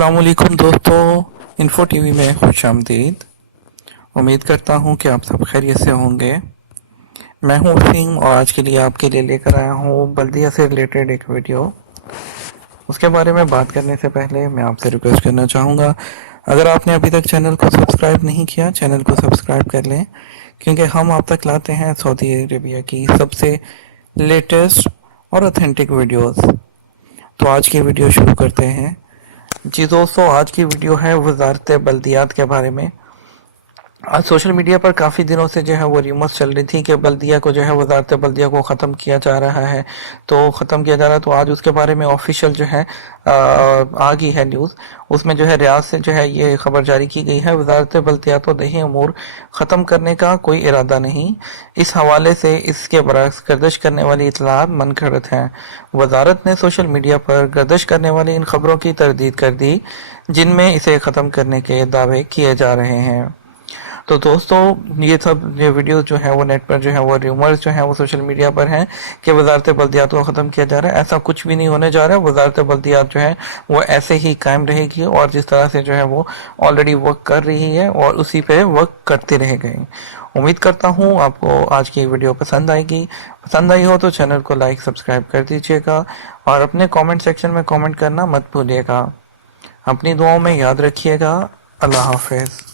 अस्सलाम वालेकुम दोस्तों, इन्फो टीवी में खुश आमदीद। उम्मीद करता हूँ कि आप सब खैरियत से होंगे। मैं हूँ वसीम और आज के लिए आपके लिए लेकर आया हूँ बल्दिया से रिलेटेड एक वीडियो। उसके बारे में बात करने से पहले मैं आपसे रिक्वेस्ट करना चाहूँगा, अगर आपने अभी तक चैनल को सब्सक्राइब नहीं किया, चैनल को सब्सक्राइब कर लें, क्योंकि हम आप तक लाते हैं सऊदी अरेबिया की सबसे लेटेस्ट और ऑथेंटिक वीडियोस। तो आज की वीडियो शुरू करते हैं। जी दोस्तों, आज की वीडियो है वजारत बल्दियात के बारे में। आज सोशल मीडिया पर काफ़ी दिनों से जो है वो र्यूमर्स चल रही थी कि बल्दिया को जो है वजारत बल्दिया को ख़त्म किया जा रहा है, तो ख़त्म किया जा रहा है। तो आज उसके बारे में ऑफिशियल जो है आ गई है न्यूज़। उसमें जो है रियाद से जो है ये खबर जारी की गई है, वजारत बल्दियात व दही अमूर ख़त्म करने का कोई इरादा नहीं। इस हवाले से इसके बरक्स गर्दिश करने वाली इतलात मनगढ़ंत हैं। वजारत ने सोशल मीडिया पर गर्दिश करने वाली इन खबरों की तरदीद कर दी जिनमें इसे ख़त्म करने के दावे किए जा रहे हैं। तो दोस्तों, ये वीडियो जो है वो नेट पर जो है वो र्यूमर्स जो है वो सोशल मीडिया पर हैं कि वजारत बल्दियात को ख़त्म किया जा रहा है। ऐसा कुछ भी नहीं होने जा रहा है। वजारत बल्दियात जो है वो ऐसे ही कायम रहेगी और जिस तरह से जो है वो ऑलरेडी वर्क कर रही है और उसी पे वर्क करते रह गए। उम्मीद करता हूँ आपको आज की वीडियो पसंद आएगी। पसंद आई हो तो चैनल को लाइक सब्सक्राइब कर दीजिएगा और अपने कमेंट सेक्शन में कमेंट करना मत भूलिएगा। अपनी दुआओं में याद रखिएगा। अल्लाह हाफिज़।